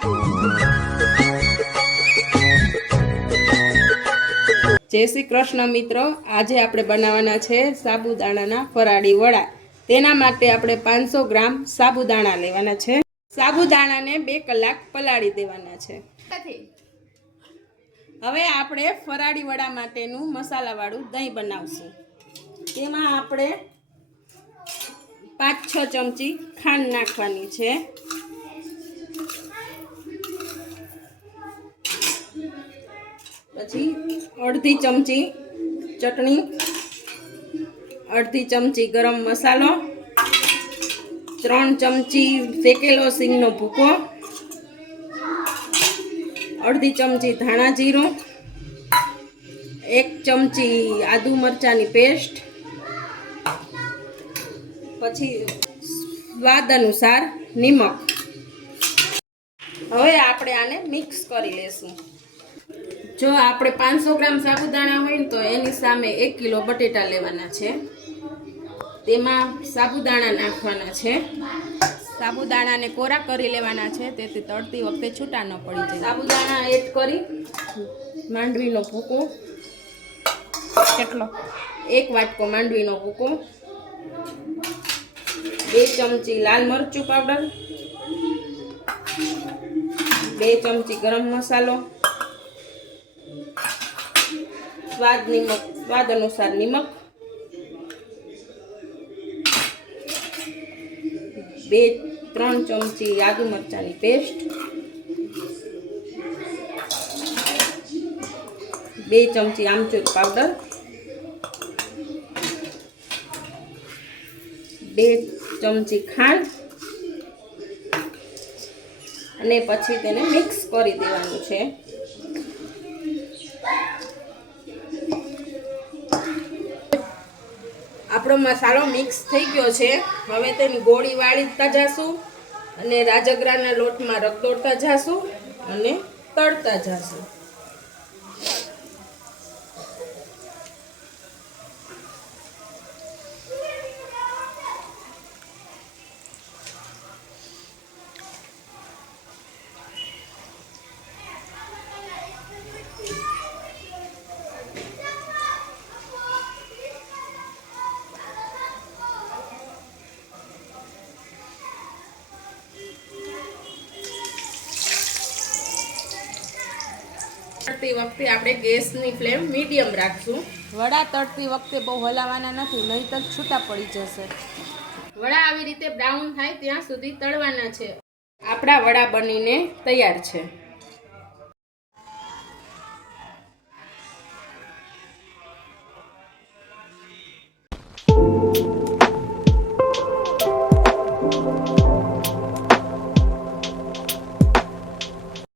જય શ્રી કૃષ્ણ મિત્રો, આજે આપણે બનાવવાના છે સાબુદાણાના ફરાળી વડા। તેના માટે આપણે 500 ગ્રામ સાબુદાણા લેવાના છે। સાબુદાણાને 2 કલાક પલાળી દેવાના છે। હવે આપણે ફરાળી વડા માટેનું મસાલાવાળું દહીં બનાવશું। તેમાં આપણે 5-6 ચમચી ખાંડ નાખવાની છે। પછી અડધી ચમચી ચટણી, અડધી ચમચી ગરમ મસાલો, 3 ચમચી શેકેલો સિંગનો ભૂકો, અડધી ચમચી ધાણા જીરું, 1 ચમચી આદુ મરચાંની પેસ્ટ, પછી સ્વાદ અનુસાર નિમક। હવે આપણે આને મિક્સ કરી લેશું। જો આપણે 500 ગ્રામ સાબુદાણા હોય તો એની સામે 1 કિલો બટેટા લેવાના છે। તેમાં સાબુદાણા નાખવાના છે। સાબુદાણાને કોરા કરી લેવાના છે, તેથી તળતી વખતે છૂટા ન પડી જાય। સાબુદાણા એડ કરી માંડવીનો ભૂકો, કેટલો 1 વાટકો માંડવીનો ભૂકો, 2 ચમચી લાલ મરચું પાવડર, 2 ચમચી ગરમ મસાલો, સ્વાદ અનુસાર નિમક, 2-3 ચમચી આદુ મરચાંની પેસ્ટ, 2 ચમચી આમચૂર પાવડર, 2 ચમચી ખાંડ, અને પછી તેને મિક્સ કરી દેવાનું છે। આપણો મસાલો મિક્સ થઈ ગયો છે। હવે તેની ગોળી વાળીતા જાશું અને રાજગરાના લોટમાં રગદોળતા જાશું અને તળતા જાશું। તળતી વખતે આપણે ગેસની ફ્લેમ મીડિયમ રાખશું। વડા તળતી વખતે બહુ હલાવવાના નથી, નહીંતર છૂટા પડી જશે। વડા આવી રીતે બ્રાઉન થાય ત્યાં સુધી તળવાના છે। આપણા વડા બનીને તૈયાર છે।